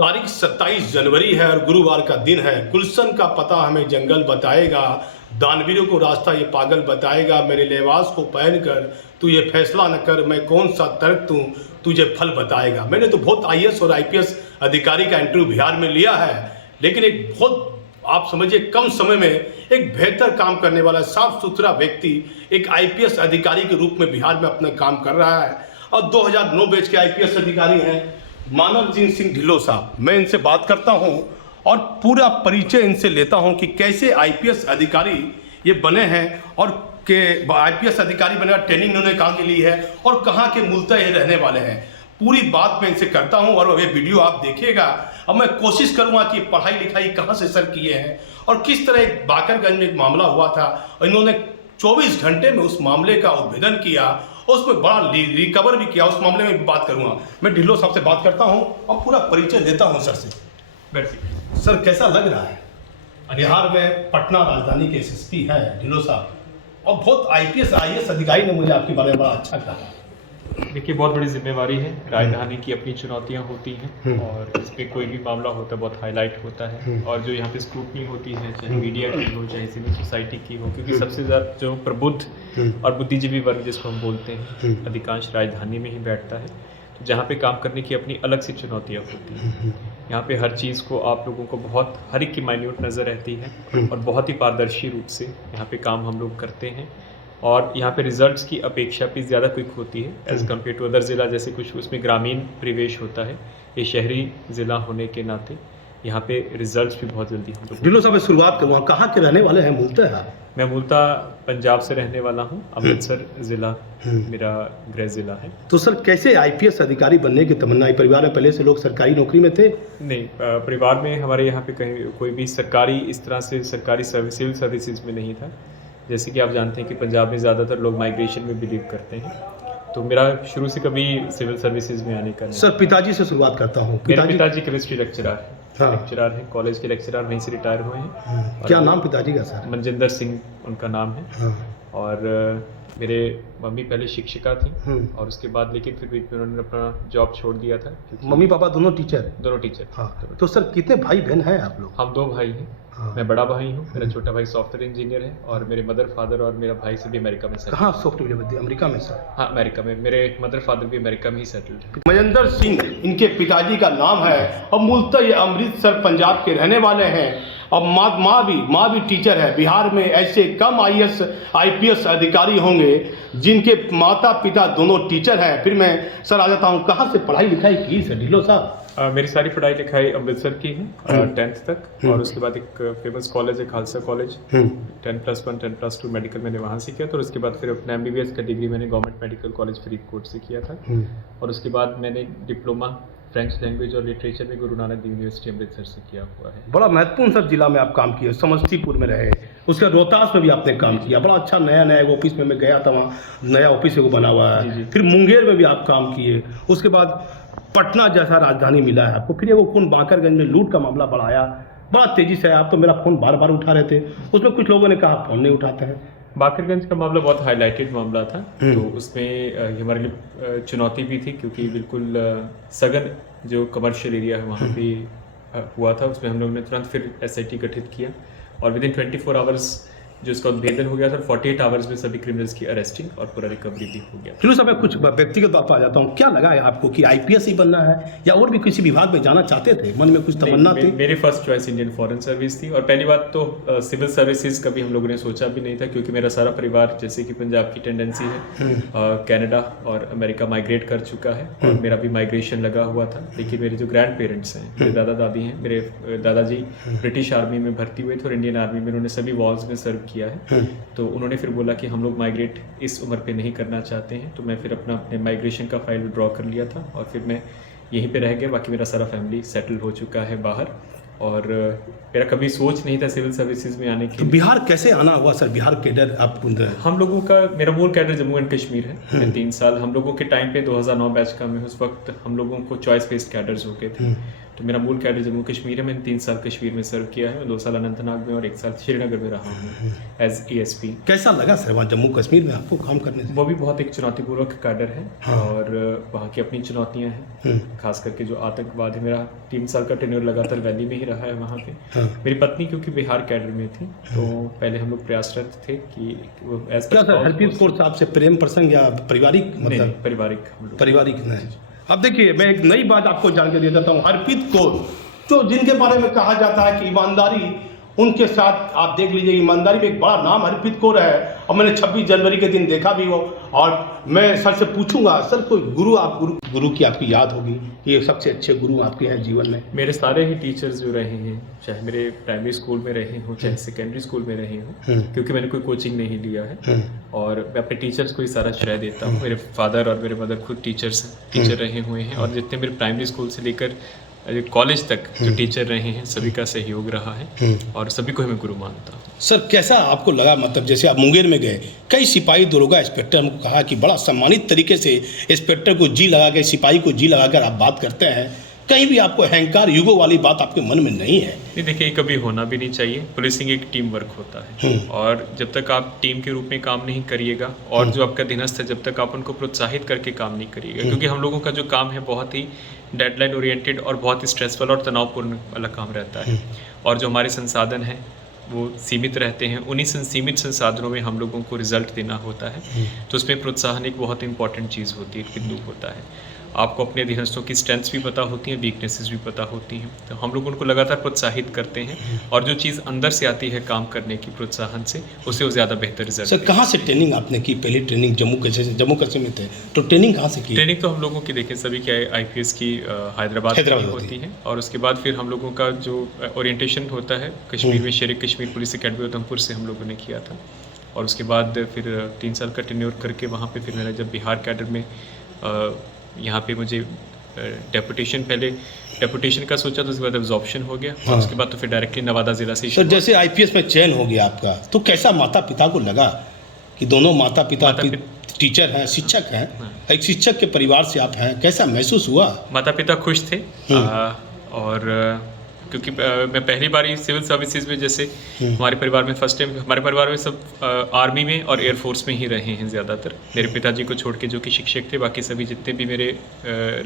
तारीख 27 जनवरी है और गुरुवार का दिन है। गुलशन का पता हमें जंगल बताएगा, दानवीरों को रास्ता ये पागल बताएगा। मेरे लिबास को पहनकर तू ये फैसला न कर, मैं कौन सा तर्क दूं, तुझे फल बताएगा। मैंने तो बहुत आईएएस और आईपीएस अधिकारी का इंटरव्यू बिहार में लिया है, लेकिन एक बहुत आप समझिए कम समय में एक बेहतर काम करने वाला साफ सुथरा व्यक्ति एक आईपीएस अधिकारी के रूप में बिहार में अपना काम कर रहा है। और 2009 बैच के आईपीएस अधिकारी हैं मानवजीत सिंह ढिल्लों साहब। मैं इनसे बात करता हूं और पूरा परिचय इनसे लेता हूं कि कैसे आईपीएस अधिकारी ये बने हैं और के आईपीएस अधिकारी बने, ट्रेनिंग इन्होंने कहाँ की ली है और कहाँ के मूलतः ये रहने वाले हैं। पूरी बात मैं इनसे करता हूं और ये वीडियो आप देखिएगा। अब मैं कोशिश करूंगा कि पढ़ाई लिखाई कहाँ से सर किए हैं और किस तरह एक बाकरगंज में एक मामला हुआ था और इन्होंने 24 घंटे में उस मामले का उद्भेदन किया, उसमें बड़ा रिकवर भी किया। उस मामले में भी बात करूंगा। मैं ढिल्लों साहब से बात करता हूं और पूरा परिचय देता हूं सर से। सर कैसा लग रहा है? बिहार में पटना राजधानी के एसएसपी है ढिल्लों साहब और बहुत आईपीएस आईएएस अधिकारी ने मुझे आपके बारे में बड़ा अच्छा कहा। देखिए, बहुत बड़ी जिम्मेवारी है। राजधानी की अपनी चुनौतियां होती हैं और इस पर कोई भी मामला होता है बहुत हाईलाइट होता है और जो यहाँ पे स्क्रूटनी होती है, चाहे मीडिया की हो चाहे सिविल सोसाइटी की हो, क्योंकि सबसे ज़्यादा जो प्रबुद्ध और बुद्धिजीवी वर्ग जिसको हम बोलते हैं अधिकांश राजधानी में ही बैठता है, तो जहाँ पे काम करने की अपनी अलग सी चुनौतियाँ होती हैं। यहाँ पे हर चीज़ को आप लोगों को बहुत हर एक की माइन्यूट नज़र रहती है और बहुत ही पारदर्शी रूप से यहाँ पे काम हम लोग करते हैं और यहाँ पे रिजल्ट्स की अपेक्षा भी ज़्यादा क्विक होती है एज़ कम्पेयर टू अदर ज़िला। जैसे कुछ उसमें ग्रामीण परिवेश होता है, ये शहरी ज़िला होने के नाते यहाँ पे रिजल्ट्स भी बहुत जल्दी हम लोग। ढिल्लों साहब शुरुआत करूँगा, कहाँ के रहने वाले हैं मूलतः आप? मैं मूलतः पंजाब से रहने वाला हूँ, अमृतसर ज़िला मेरा गृह ज़िला है। तो सर कैसे आईपीएस अधिकारी बनने की तमन्ना है? परिवार में पहले से लोग सरकारी नौकरी में थे? नहीं, परिवार में हमारे यहाँ पे कहीं कोई भी सरकारी इस तरह से सरकारी सिविल सर्विसेज में नहीं था। जैसे कि आप जानते हैं कि पंजाब में ज़्यादातर लोग माइग्रेशन में बिलीव करते हैं, तो मेरा शुरू से कभी सिविल सर्विसेज में आने का नहीं। सर पिताजी से शुरुआत करता हूँ। मेरे पिताजी केमिस्ट्री लेक्चरर हैं। हाँ। लेक्चरर हैं, कॉलेज के लेक्चरर, वहीं से रिटायर हुए हैं। क्या नाम पिताजी का सर? मनजिंदर सिंह उनका नाम है। हाँ। और मेरे मम्मी पहले शिक्षिका थी और उसके बाद लेकिन फिर बीच में उन्होंने अपना जॉब छोड़ दिया था। मम्मी पापा दोनों टीचर? दोनों टीचर। हाँ। तो सर कितने भाई बहन हैं आप लोग? हम 2 भाई हैं। हाँ। मैं बड़ा भाई हूँ, मेरा छोटा भाई सॉफ्टवेयर इंजीनियर है और मेरे मदर फादर और मेरा भाई सभी अमेरिका में सेटल। कहाँ सॉफ्टवेयर? अमेरिका में सर? हाँ, अमेरिका में। मेरे मदर फादर भी अमेरिका में ही सेटल्ड है। मनजिंदर सिंह इनके पिताजी का नाम है और मूलतः ये अमृतसर पंजाब के रहने वाले हैं और माँ भी टीचर है। बिहार में ऐसे कम आईएएस आईपीएस अधिकारी होंगे जिनके माता पिता दोनों टीचर हैं। फिर मैं सर आ जाता हूँ, कहाँ से पढ़ाई लिखाई की सर ढिल्लों साहब? मेरी सारी पढ़ाई लिखाई अमृतसर की है 10th तक और उसके बाद एक फेमस कॉलेज है खालसा कॉलेज, 10+1 10+2 मेडिकल मैंने वहाँ से किया था और उसके बाद फिर अपना एमबीबीएस का डिग्री मैंने गवर्नमेंट मेडिकल कॉलेज फरीदकोट से किया था और उसके बाद मैंने डिप्लोमा फ्रेंच लैंग्वेज और लिटरेचर में गुरु नानक यूनिवर्सिटी अमृतसर से किया हुआ है। बड़ा महत्वपूर्ण सब जिला में आप काम किए, समस्तीपुर में रहे, उसके रोहतास में भी आपने काम किया। बड़ा अच्छा नया ऑफिस में मैं गया था, वहाँ नया ऑफिस बना हुआ है। फिर मुंगेर में भी आप काम किए, उसके बाद पटना जैसा राजधानी मिला है आपको। फिर वो कौन बाकरगंज में लूट का मामला बढ़ाया बड़ा तेजी से। आप तो मेरा फ़ोन बार बार उठा रहे थे, उसमें कुछ लोगों ने कहा फ़ोन नहीं उठाते हैं। बाकरगंज का मामला बहुत हाईलाइटेड मामला था, तो उसमें हमारे लिए चुनौती भी थी क्योंकि बिल्कुल सघन जो कमर्शियल एरिया है वहाँ पे हुआ था। उसमें हम लोगों ने तुरंत फिर एसआईटी गठित किया और विदिन 24 आवर्स जो इसका उद्भेदन हो गया था, 48 आवर्स में सभी क्रिमिनल्स की अरेस्टिंग और पूरा रिकवरी भी हो गया। चलो साहब, कुछ व्यक्तिगत बात आ जाता हूँ, क्या लगा है आपको कि आईपीएस ही बनना है या और भी किसी विभाग में जाना चाहते थे? मन में कुछ तमन्ना थी? मेरी first choice Indian foreign service थी और पहली बात तो सिविल सर्विसेज कभी हम लोगों ने सोचा भी नहीं था क्योंकि मेरा सारा परिवार जैसे कि पंजाब की टेंडेंसी है कनाडा और अमेरिका माइग्रेट कर चुका है और मेरा भी माइग्रेशन लगा हुआ था। लेकिन मेरे जो ग्रैंड पेरेंट्स हैं, मेरे दादा दादी हैं, मेरे दादाजी ब्रिटिश आर्मी में भर्ती हुए थे और इंडियन आर्मी में उन्होंने सभी वॉर्स में सर्व किया है। तो उन्होंने फिर बोला कि हम लोग माइग्रेट इस उम्र पे नहीं करना चाहते हैं, तो मैं फिर अपने माइग्रेशन का फाइल विड्रॉ कर लिया था और फिर मैं यहीं पे रह गया। बाकी मेरा सारा फैमिली सेटल हो चुका है बाहर और मेरा कभी सोच नहीं था सिविल सर्विसेज में आने की। तो बिहार कैसे आना हुआ सर? बिहार कैडर आप? हम लोगों का, मेरा मूल कैडर जम्मू एंड कश्मीर है। मैं 3 साल हम लोगों के टाइम पे 2009 बैच का मैं, उस वक्त हम लोगों को चॉइस बेस्ड कैडर्स हो गए थे तो मेरा मूल कैडर जम्मू कश्मीर है। मैंने 3 साल कश्मीर में सर्व किया है, 2 साल अनंतनाग में और 1 साल श्रीनगर में रहा हूँ एज ESP। कैसा लगा सर वहाँ जम्मू कश्मीर में आपको काम करने से? वो भी बहुत एक चुनौतीपूर्वक कैडर है। हाँ। और वहाँ की अपनी चुनौतियाँ हैं, खास करके जो आतंकवाद है। मेरा 3 साल का टेन्योर लगातार वैली में ही रहा है वहाँ पे। हाँ। मेरी पत्नी क्योंकि बिहार कैडर में थी, तो पहले हम लोग प्रयासरत थे कि वो क्या सर हरप्रीत कौर साहब से प्रेम प्रसंग या पारिवारिक मतलब? पारिवारिक हम लोग। पारिवारिक नहीं। अब देखिए मैं एक नई बात आपको जान के दे देता हूँ। हरप्रीत कौर तो जिनके बारे में कहा जाता है कि ईमानदारी उनके साथ, आप देख लीजिए ईमानदारी में एक बड़ा नाम हरप्रीत कौर है। और मैंने 26 जनवरी के दिन देखा भी वो। और मैं सर से पूछूंगा, सर कोई गुरु की आपकी याद होगी, ये सबसे अच्छे गुरु आपके हैं जीवन में? मेरे सारे ही टीचर्स जो रहे हैं, चाहे मेरे प्राइमरी स्कूल में रहे हों, चाहे सेकेंडरी स्कूल में रहे हों, क्योंकि मैंने कोई कोचिंग नहीं लिया है। और मैं अपने टीचर्स को ही सारा श्रेय देता हूँ। मेरे फादर और मेरे मदर खुद टीचर रहे हुए हैं। और जितने मेरे प्राइमरी स्कूल से लेकर कॉलेज तक जो टीचर रहे हैं, सभी का सहयोग रहा है और सभी को मैं गुरु मानता हूँ। सर कैसा आपको लगा, मतलब जैसे आप मुंगेर में गए, कई सिपाही दरोगा इंस्पेक्टर हमको कहा कि बड़ा सम्मानित तरीके से इंस्पेक्टर को जी लगा के, सिपाही को जी लगा कर आप बात करते हैं, कहीं भी आपको अहंकार युगो वाली बात आपके मन में नहीं है? नहीं, देखिए कभी होना भी नहीं चाहिए। पुलिसिंग एक टीम वर्क होता है और जब तक आप टीम के रूप में काम नहीं करिएगा और जो आपका अधीनस्थ है, जब तक आप उनको प्रोत्साहित करके काम नहीं करिएगा, क्योंकि हम लोगों का जो काम है बहुत ही डेडलाइन ओरिएंटेड और बहुत ही स्ट्रेसफुल और तनावपूर्ण वाला काम रहता है। और जो हमारे संसाधन हैं वो सीमित रहते हैं। उन्हीं सीमित संसाधनों में हम लोगों को रिजल्ट देना होता है। तो उसमें प्रोत्साहन एक बहुत इंपॉर्टेंट चीज़ होती है, एक बिंदु होता है। आपको अपने अधीनस्थों की स्ट्रेंथ्स भी पता होती हैं, वीकनेसेस भी पता होती हैं। तो हम लोग उनको लगातार प्रोत्साहित करते हैं और जो चीज़ अंदर से आती है काम करने की प्रोत्साहन से, उससे वो ज़्यादा बेहतर रिजल्ट। सर कहाँ से ट्रेनिंग आपने की? पहली ट्रेनिंग जम्मू कश्मीर में थे, तो ट्रेनिंग कहाँ से की? ट्रेनिंग तो हम लोगों की देखें सभी की IPS की हैदराबाद में होती है। और उसके बाद फिर हम लोगों का जो ओरिएंटेशन होता है कश्मीर में, शेर कश्मीर पुलिस अकेडमी उधमपुर से हम लोगों ने किया था। और उसके बाद फिर 3 साल का टेन्योर करके वहाँ पे फिर मैंने जब बिहार कैडर में यहाँ पे मुझे डेपुटेशन का सोचा, तो उसके बाद एब्जॉर्प्शन हो गया। और उसके बाद तो फिर डायरेक्टली नवादा जिला से। सर जैसे IPS में चयन हो गया आपका, तो कैसा माता पिता को लगा कि दोनों माता पिता टीचर हैं, शिक्षक हैं, एक शिक्षक के परिवार से आप हैं, कैसा महसूस हुआ? माता पिता खुश थे। और क्योंकि मैं पहली बार ही सिविल सर्विसेज में, जैसे हमारे परिवार में फर्स्ट टाइम, हमारे परिवार में सब आर्मी में और एयरफोर्स में ही रहे हैं ज़्यादातर। मेरे पिताजी को छोड़ के जो कि शिक्षक थे, बाकी सभी जितने भी मेरे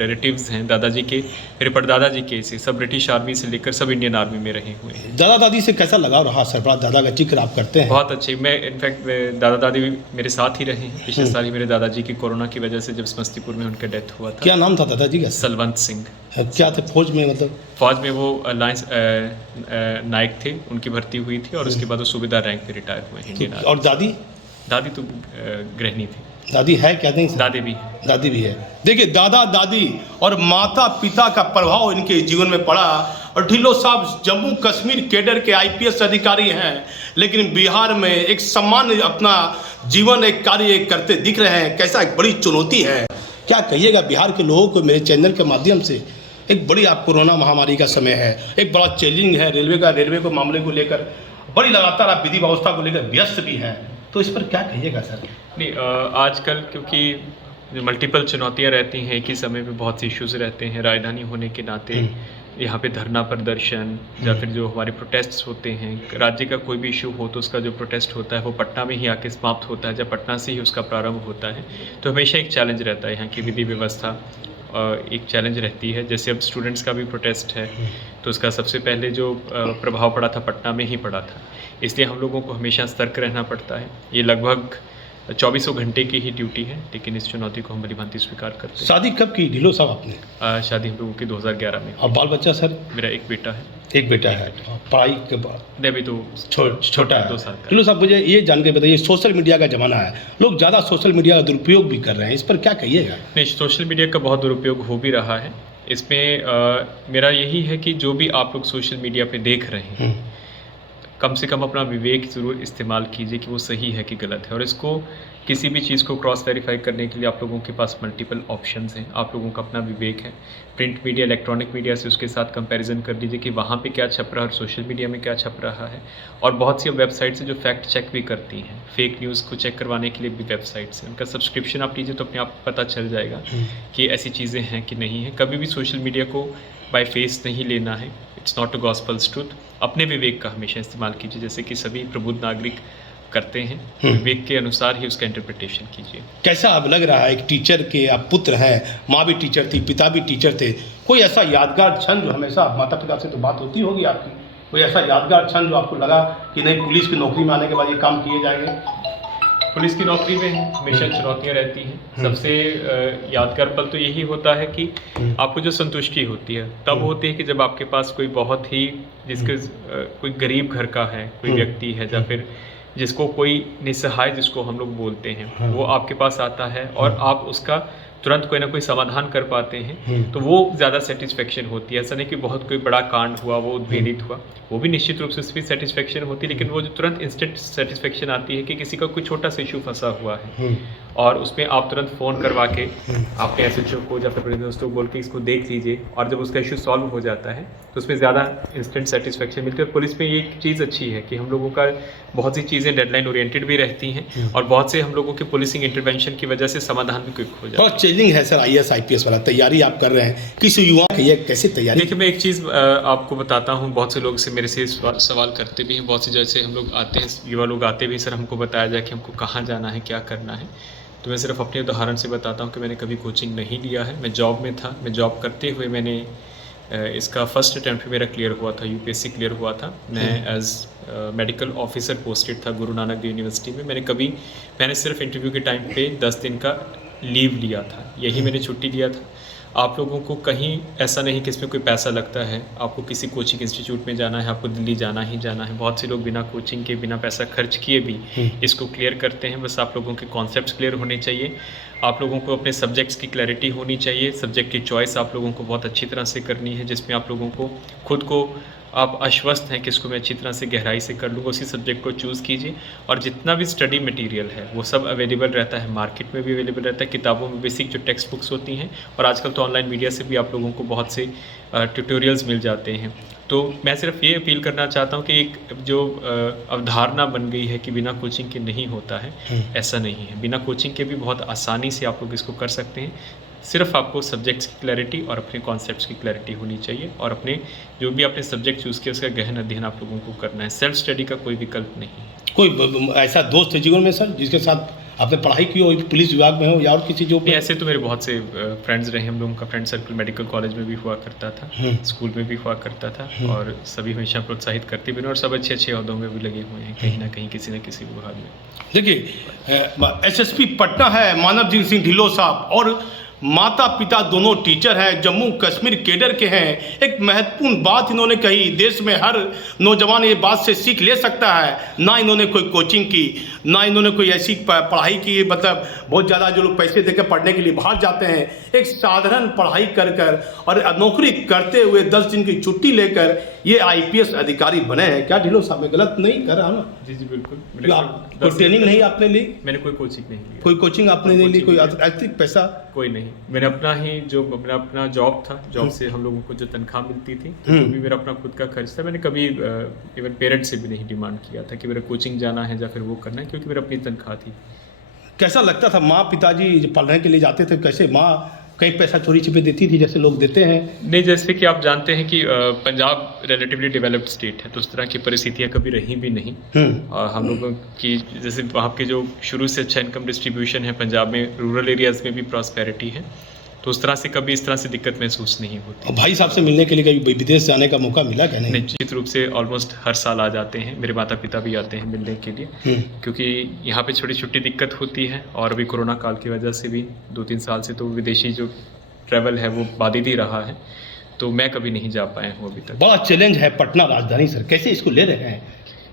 रिलेटिव्स हैं, दादाजी के, मेरे परदादाजी के, से सब ब्रिटिश आर्मी से लेकर सब इंडियन आर्मी में रहे हुए हैं। दादा दादी से कैसा लगाव रहा सर? बड़ा दादा का जिक्र आप करते हैं। बहुत अच्छे। मैं इनफैक्ट दादा दादी भी मेरे साथ ही रहे हैं। पिछले साल ही मेरे दादाजी की कोरोना की वजह से जब समस्तीपुर में उनका डेथ हुआ था। क्या नाम था दादाजी का? सलवंत सिंह। क्या थे फौज में? मतलब फौज में वो अलायंस नायक थे, उनकी भर्ती हुई थी और उसके बाद वो सूबेदार रैंक पे रिटायर हुए हैं इंडियन आर्मी। और दादी? दादी तो गृहिणी थी। दादी है क्या? नहीं दादी भी। दादी भी है। देखिए दादा दादी और माता पिता का प्रभाव इनके जीवन में पड़ा। और ढिल्लो साहब जम्मू कश्मीर कैडर के IPS अधिकारी हैं, लेकिन बिहार में एक सामान्य अपना जीवन एक कार्य करते दिख रहे हैं। कैसा एक बड़ी चुनौती है, क्या कहिएगा बिहार के लोगों को? मेरे चैनल के माध्यम से एक बड़ी, आप कोरोना महामारी का समय है, एक बड़ा चैलेंज है रेलवे को मामले को लेकर, बड़ी लगातार आप विधि व्यवस्था को लेकर व्यस्त भी हैं, तो इस पर क्या कहिएगा सर? नहीं, आजकल क्योंकि मल्टीपल चुनौतियां रहती हैं, एक ही समय पे बहुत से इश्यूज रहते हैं। राजधानी होने के नाते यहाँ पे धरना प्रदर्शन या फिर जो हमारे प्रोटेस्ट्स होते हैं, राज्य का कोई भी इशू हो तो उसका जो प्रोटेस्ट होता है वो पटना में ही आके समाप्त होता है, जब पटना से ही उसका प्रारंभ होता है। तो हमेशा एक चैलेंज रहता है यहाँ की विधि व्यवस्था, एक चैलेंज रहती है। जैसे अब स्टूडेंट्स का भी प्रोटेस्ट है, तो उसका सबसे पहले जो प्रभाव पड़ा था पटना में ही पड़ा था। इसलिए हम लोगों को हमेशा सतर्क रहना पड़ता है। ये लगभग 2400 घंटे की ही ड्यूटी है, लेकिन इस चुनौती को हम भली भांति स्वीकार करते हैं। शादी कब की ढिल्लो साहब आपने? शादी हम लोगों की 2011 में। और बाल बच्चा सर? मेरा एक बेटा है। एक बेटा है। पढ़ाई के बाद अभी तो छोटा है, 2 साल का। ढिल्लो साहब मुझे ये जान के बताइए, सोशल मीडिया का ज़माना है, लोग ज़्यादा सोशल मीडिया का दुरुपयोग भी कर रहे हैं, इस पर क्या कहिएगा? नहीं, सोशल मीडिया का बहुत दुरुपयोग हो भी रहा है। इसमें मेरा यही है कि जो भी आप लोग सोशल मीडिया पे देख रहे हैं, कम से कम अपना विवेक ज़रूर इस्तेमाल कीजिए कि वो सही है कि गलत है। और इसको किसी भी चीज़ को क्रॉस वेरीफाई करने के लिए आप लोगों के पास मल्टीपल ऑप्शंस हैं, आप लोगों का अपना विवेक है। प्रिंट मीडिया, इलेक्ट्रॉनिक मीडिया से उसके साथ कंपैरिजन कर लीजिए कि वहाँ पे क्या छप रहा है और सोशल मीडिया में क्या छप रहा है। और बहुत सी वेबसाइट्स हैं जो फैक्ट चेक भी करती हैं, फेक न्यूज़ को चेक करवाने के लिए भी वेबसाइट्स हैं, उनका सब्सक्रिप्शन आप लीजिए तो अपने आप पता चल जाएगा कि ऐसी चीज़ें हैं कि नहीं है। कभी भी सोशल मीडिया को बाय फेस नहीं लेना है, it's not a gospels truth. अपने विवेक का हमेशा इस्तेमाल कीजिए, जैसे कि सभी प्रबुद्ध नागरिक करते हैं, विवेक के अनुसार ही उसका इंटरप्रिटेशन कीजिए। कैसा अब लग रहा है, एक टीचर के आप पुत्र हैं, माँ भी टीचर थी, पिता भी टीचर थे, कोई ऐसा यादगार क्षण जो हमेशा माता पिता से तो बात होती होगी आपकी, कोई ऐसा यादगार क्षण जो आपको लगा कि नहीं पुलिस की नौकरी में आने के बाद ये काम किए जाएंगे? पुलिस की नौकरी में हमेशा चुनौतियां रहती हैं। सबसे यादगार पल तो यही होता है कि आपको जो संतुष्टि होती है तब होती है कि जब आपके पास कोई बहुत ही जिसके कोई गरीब घर का है कोई व्यक्ति है, या फिर जिसको कोई निस्सहाय जिसको हम लोग बोलते हैं, वो आपके पास आता है और आप उसका तुरंत कोई ना कोई समाधान कर पाते हैं, तो वो ज़्यादा सेटिस्फेक्शन होती है। ऐसा नहीं कि बहुत कोई बड़ा कांड हुआ, वो उद्भेदित हुआ, वो भी निश्चित रूप से उसमें सेटिस्फेक्शन होती है, लेकिन वो जो तुरंत इंस्टेंट सेटिस्फेक्शन आती है कि किसी का कोई छोटा सा इशू फंसा हुआ है और उसमें आप तुरंत फ़ोन करवा के आपके एसएचओ को या फिर अपने दोस्तों को बोल के इसको देख लीजिए, और जब उसका इशू सॉल्व हो जाता है तो उसमें ज़्यादा इंस्टेंट सेटिस्फेक्शन मिलती है। और पुलिस में ये एक चीज़ अच्छी है कि हम लोगों का बहुत सी चीज़ें डेडलाइन ओरिएंटेड भी रहती हैं और बहुत से हम लोगों के पुलिसिंग इंटरवेंशन की वजह से समाधान भी क्विक हो जाता है। बहुत चैलेंजिंग है सर IAS IPS वाला, तैयारी आप कर रहे हैं, किस युवा की ये कैसे तैयारी? देखिए, मैं एक चीज़ आपको बताता हूँ, बहुत से लोग से मेरे से सवाल करते भी हैं, बहुत से जैसे हम लोग आते हैं, युवा लोग आते भी, सर हमको बताया जाए कि हमको कहाँ जाना है, क्या करना है। तो मैं सिर्फ अपने उदाहरण से बताता हूँ कि मैंने कभी कोचिंग नहीं लिया है। मैं जॉब में था, मैं जॉब करते हुए मैंने इसका फर्स्ट अटैम्प्ट मेरा क्लियर हुआ था, UPSC क्लियर हुआ था। मैं एज मेडिकल ऑफिसर पोस्टेड था गुरु नानक देव यूनिवर्सिटी में। मैंने सिर्फ इंटरव्यू के टाइम पे 10 दिन का लीव लिया था, यही मैंने छुट्टी लिया था। आप लोगों को कहीं ऐसा नहीं कि इसमें कोई पैसा लगता है, आपको किसी कोचिंग इंस्टीट्यूट में जाना है, आपको दिल्ली जाना ही जाना है। बहुत से लोग बिना कोचिंग के, बिना पैसा खर्च किए भी इसको क्लियर करते हैं। बस आप लोगों के कॉन्सेप्ट्स क्लियर होने चाहिए, आप लोगों को अपने सब्जेक्ट्स की क्लैरिटी होनी चाहिए, सब्जेक्ट की चॉइस आप लोगों को बहुत अच्छी तरह से करनी है, जिसमें आप लोगों को खुद को आप आश्वस्त हैं कि इसको मैं अच्छी तरह से गहराई से कर लूँगा, उसी सब्जेक्ट को चूज़ कीजिए। और जितना भी स्टडी मटेरियल है वो सब अवेलेबल रहता है, मार्केट में भी अवेलेबल रहता है, किताबों में बेसिक जो टेक्स्ट बुक्स होती हैं, और आजकल तो ऑनलाइन मीडिया से भी आप लोगों को बहुत से ट्यूटोरियल्स मिल जाते हैं। तो मैं सिर्फ ये अपील करना चाहता हूँ कि एक जो अवधारणा बन गई है कि बिना कोचिंग के नहीं होता है, ऐसा नहीं है। बिना कोचिंग के भी बहुत आसानी से आप लोग इसको कर सकते हैं। सिर्फ आपको सब्जेक्ट्स की क्लैरिटी और अपने कॉन्सेप्ट्स की क्लैरिटी होनी चाहिए, और अपने जो भी आपने सब्जेक्ट चूज़ किया उसका गहन अध्ययन आप लोगों को करना है। सेल्फ स्टडी का कोई विकल्प नहीं है। कोई ऐसा दोस्त है जीवन में सर जिसके साथ आपने पढ़ाई की हो, पुलिस विभाग में हो या और किसी जो? ऐसे तो मेरे बहुत से फ्रेंड्स रहे, हम लोगों का फ्रेंड सर्कल मेडिकल कॉलेज में भी हुआ करता था, स्कूल में भी हुआ करता था, और सभी हमेशा प्रोत्साहित करते भी, और सब अच्छे अच्छे अहदों में भी लगे हुए हैं कहीं ना कहीं किसी न किसी विभाग में। देखिए, SSP पटना है मानवजीत सिंह ढिल्लों साहब, और माता पिता दोनों टीचर हैं, जम्मू कश्मीर कैडर के हैं। एक महत्वपूर्ण बात इन्होंने कही, देश में हर नौजवान ये बात से सीख ले सकता है। ना इन्होंने कोई कोचिंग की, ना इन्होंने कोई ऐसी पढ़ाई की, मतलब बहुत ज़्यादा जो लोग पैसे देकर पढ़ने के लिए बाहर जाते हैं, एक साधारण पढ़ाई कर और नौकरी करते हुए 10 दिन की छुट्टी लेकर ये IPS अधिकारी बने हैं। क्या ढिल्लों साहब, मैं गलत नहीं कर रहा हूँ ना? जी बिल्कुल। कोई ट्रेनिंग नहीं आपने ली? मैंने कोई कोचिंग नहीं ली। कोई कोचिंग आपने नहीं ली? कोई अतिरिक्त पैसा? कोई नहीं। मैंने अपना जॉब था, जॉब से हम लोगों को जो तनख्वाह मिलती थी, जो भी मेरा अपना खुद का खर्च था, मैंने कभी इवन पेरेंट्स से भी नहीं डिमांड किया था कि मेरा कोचिंग जाना है या फिर वो करना है, क्योंकि मेरा अपनी तनख्वाह थी। कैसा लगता था, माँ पिताजी पढ़ने के लिए जाते थे, कैसे माँ कहीं पैसा चोरी छिपे देती थी जैसे लोग देते हैं? नहीं, जैसे कि आप जानते हैं कि पंजाब रिलेटिवली डेवलप्ड स्टेट है, तो उस तरह की परिस्थितियां कभी रही भी नहीं। और हम लोगों की जैसे वहाँ के जो शुरू से अच्छा इनकम डिस्ट्रीब्यूशन है पंजाब में, रूरल एरियाज़ में भी प्रॉस्पेरिटी है, तो उस तरह से कभी इस तरह से दिक्कत महसूस नहीं होती। और भाई साहब से मिलने के लिए कभी विदेश जाने का मौका मिला क्या? नहीं, निश्चित रूप से ऑलमोस्ट हर साल आ जाते हैं, मेरे माता पिता भी आते हैं मिलने के लिए, क्योंकि यहाँ पे छोटी छोटी दिक्कत होती है, और अभी कोरोना काल की वजह से भी 2-3 साल से तो विदेशी जो ट्रैवल है वो बाधित ही रहा है, तो मैं कभी नहीं जा पाया हूँ अभी तक। बड़ा चैलेंज है पटना राजधानी सर, कैसे इसको ले रहे हैं?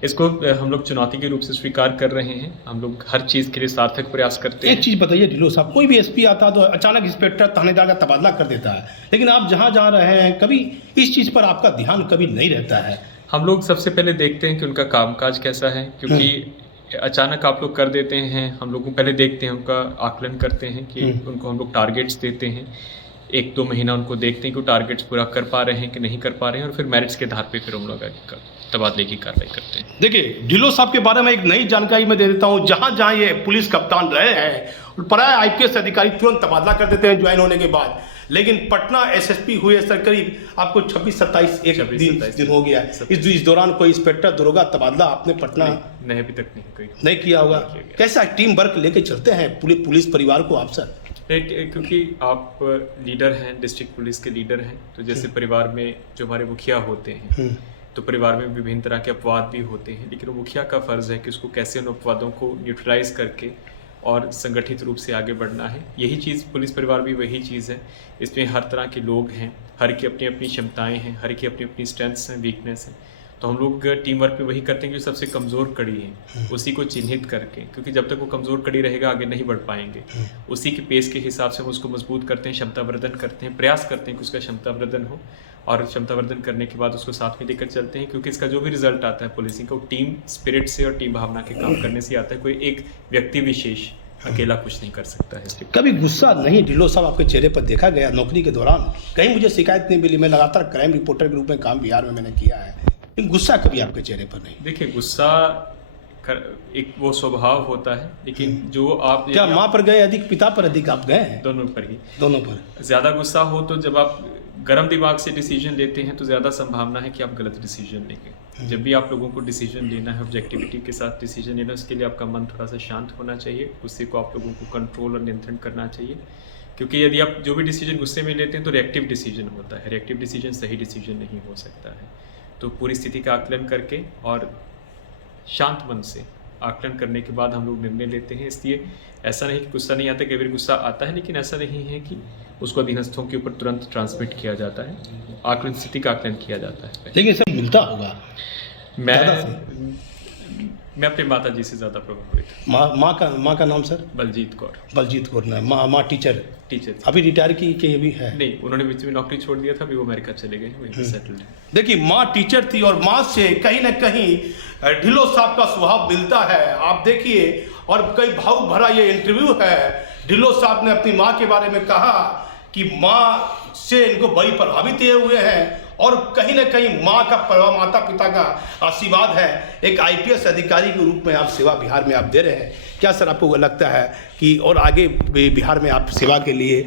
इसको हम लोग चुनौती के रूप से स्वीकार कर रहे हैं, हम लोग हर चीज़ के लिए सार्थक प्रयास करते हैं। एक चीज़ बताइए ढिल्लों साहब, कोई भी SP आता तो अचानक इंस्पेक्टर थानेदार का तबादला कर देता है, लेकिन आप जहाँ जा रहे हैं कभी इस चीज़ पर आपका ध्यान कभी नहीं रहता है? हम लोग सबसे पहले देखते हैं कि उनका कामकाज कैसा है, क्योंकि अचानक आप लोग कर देते हैं, हम लोग पहले देखते हैं, उनका आकलन करते हैं कि उनको हम लोग टारगेट्स देते हैं, 1-2 महीना उनको देखते हैं कि वो टारगेट्स पूरा कर पा रहे हैं कि नहीं कर पा रहे हैं, और फिर मेरिट्स के आधार पे फिर हम लोग तबादले की कार्रवाई करते हैं। देखिए, ढिल्लों साहब के बारे में एक नई जानकारी मैं दे देता हूँ। जहाँ जहाँ ये पुलिस कप्तान रहे हैं, प्राय IPS अधिकारी तुरंत तबादला कर देते हैं ज्वाइन होने के बाद। लेकिन पटना SSP हुए सर करीब आपको 26-27 दिन हो गया है। इस दौरान कोई इंस्पेक्टर दरोगा तबादला आपने पटना नहीं, अभी तक नहीं किया होगा। कैसा टीम वर्क लेके चलते हैं पुलिस परिवार को आप सर? क्योंकि आप लीडर हैं, डिस्ट्रिक्ट पुलिस के लीडर हैं, तो जैसे परिवार में जो हमारे मुखिया होते हैं, तो परिवार में विभिन्न तरह के अपवाद भी होते हैं, लेकिन वो मुखिया का फर्ज है कि उसको कैसे उन अपवादों को न्यूट्रलाइज करके और संगठित रूप से आगे बढ़ना है। यही चीज़ पुलिस परिवार भी वही चीज़ है। इसमें हर तरह के लोग हैं, हर की अपनी अपनी क्षमताएं हैं, हर की अपनी अपनी स्ट्रेंथ्स हैं, वीकनेस हैं। तो हम लोग टीम वर्क में वही करते हैं जो सबसे कमज़ोर कड़ी है, उसी को चिन्हित करके, क्योंकि जब तक वो कमज़ोर कड़ी रहेगा आगे नहीं बढ़ पाएंगे। उसी के पेस के हिसाब से हम उसको मजबूत करते हैं, क्षमतावर्धन करते हैं, प्रयास करते हैं कि उसका क्षमतावर्धन हो, और क्षमतावर्धन करने के बाद उसको साथ में लेकर चलते हैं, क्योंकि इसका जो भी रिजल्ट आता है पुलिसिंग का, टीम स्पिरिट से और टीम भावना के काम करने से आता है। कोई एक व्यक्ति विशेष अकेला कुछ नहीं कर सकता है। कभी गुस्सा नहीं ढिल्लों साहब आपके चेहरे पर देखा गया नौकरी के दौरान? कहीं मुझे शिकायत नहीं मिली। मैं लगातार क्राइम रिपोर्टर के रूप में काम बिहार में मैंने किया है, लेकिन गुस्सा कभी आपके चेहरे पर नहीं। देखिए, गुस्सा एक वो स्वभाव होता है, लेकिन जो आप क्या माँ पर गए अधिक, पिता पर अधिक आप गए हैं? दोनों पर ही। दोनों पर ज़्यादा गुस्सा हो तो जब आप गर्म दिमाग से डिसीजन लेते हैं तो ज़्यादा संभावना है कि आप गलत डिसीजन लेंगे। जब भी आप लोगों को डिसीजन लेना है, ऑब्जेक्टिविटी के साथ डिसीजन लेना, उसके लिए आपका मन थोड़ा सा शांत होना चाहिए, गुस्से को आप लोगों को कंट्रोल और नियंत्रण करना चाहिए। क्योंकि यदि आप जो भी डिसीजन गुस्से में लेते हैं तो रिएक्टिव डिसीजन होता है, रिएक्टिव डिसीजन सही डिसीजन नहीं हो सकता है। तो पूरी स्थिति का आकलन करके और शांत मन से आकलन करने के बाद हम लोग निर्णय लेते हैं। इसलिए ऐसा नहीं कि गुस्सा नहीं आता, कई बार गुस्सा आता है, लेकिन ऐसा नहीं है कि उसको अधीनस्थों के ऊपर तुरंत ट्रांसमिट किया जाता है, आकलन स्थिति का आकलन किया जाता है। लेकिन सब मिलता होगा। मैं अपनी माता जी से ज़्यादा प्रभावित हूँ। माँ का नाम सर? बलजीत कौर। बलजीत कौर ना? माँ टीचर थी। अभी रिटायर की के भी है? नहीं, उन्होंने बीच में नौकरी छोड़ दिया था, अभी वो अमेरिका चले गए, वहीं पे सेटल्ड है। देखिए, माँ टीचर थी और माँ से कहीं ना कहीं ढिल्लों साहब का स्वभाव मिलता है। आप देखिए, और कई भावुक भरा ये इंटरव्यू है। ढिल्लों साहब ने अपनी माँ के बारे में कहा कि माँ से इनको बड़ी प्रभावित हुए हैं, और कहीं ना कहीं माँ का प्रभाव, माता पिता का आशीर्वाद है। एक IPS अधिकारी के रूप में आप सेवा बिहार में आप दे रहे हैं। क्या सर आपको लगता है कि और आगे बिहार में आप सेवा के लिए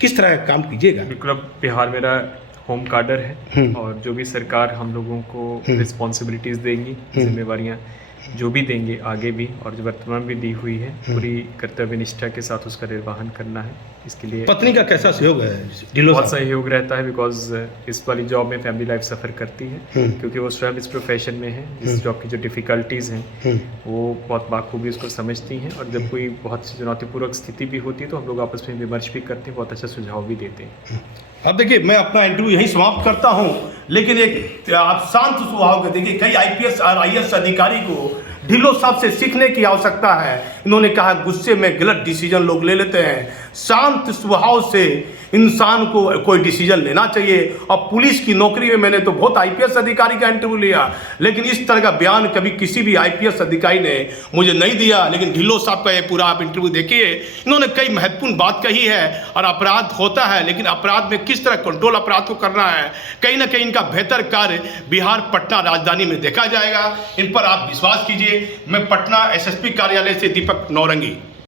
किस तरह का काम कीजिएगा? बिल्कुल, अब बिहार मेरा होम कार्डर है, और जो भी सरकार हम लोगों को रिस्पॉन्सिबिलिटीज़ देंगी, जिम्मेवारियाँ जो भी देंगे आगे भी, और जो वर्तमान भी दी हुई है, पूरी कर्तव्य निष्ठा के साथ उसका निर्वहन करना है। इसके लिए पत्नी का कैसा सहयोग है? बहुत सहयोग रहता है, बिकॉज इस वाली जॉब में फैमिली लाइफ सफ़र करती है, क्योंकि वो स्वयं इस प्रोफेशन में है। इस जॉब की जो डिफ़िकल्टीज़ हैं वो बहुत बाखूबी उसको समझती हैं, और जब कोई बहुत चुनौतीपूर्वक स्थिति भी होती है तो हम लोग आपस में विमर्श भी करते हैं, बहुत अच्छा सुझाव भी देते हैं। अब देखिए, मैं अपना इंटरव्यू यहीं समाप्त करता हूं, लेकिन एक आप शांत स्वभाव के देखिए, कई IPS और IAS अधिकारी को ढिल्लों साहब से सीखने की आवश्यकता है। इन्होंने कहा गुस्से में गलत डिसीजन लोग ले लेते हैं, शांत स्वभाव से इंसान को कोई डिसीजन लेना चाहिए। और पुलिस की नौकरी में मैंने तो बहुत IPS अधिकारी का इंटरव्यू लिया, लेकिन इस तरह का बयान कभी किसी भी IPS अधिकारी ने मुझे नहीं दिया। लेकिन ढिल्लों साहब का ये पूरा आप इंटरव्यू देखिए, इन्होंने कई महत्वपूर्ण बात कही है। और अपराध होता है, लेकिन अपराध में किस तरह कंट्रोल अपराध को करना है, कहीं ना कहीं इनका बेहतर कार्य बिहार पटना राजधानी में देखा जाएगा। इन पर आप विश्वास कीजिए। मैं पटना SSP कार्यालय से दीपक नौरंगी।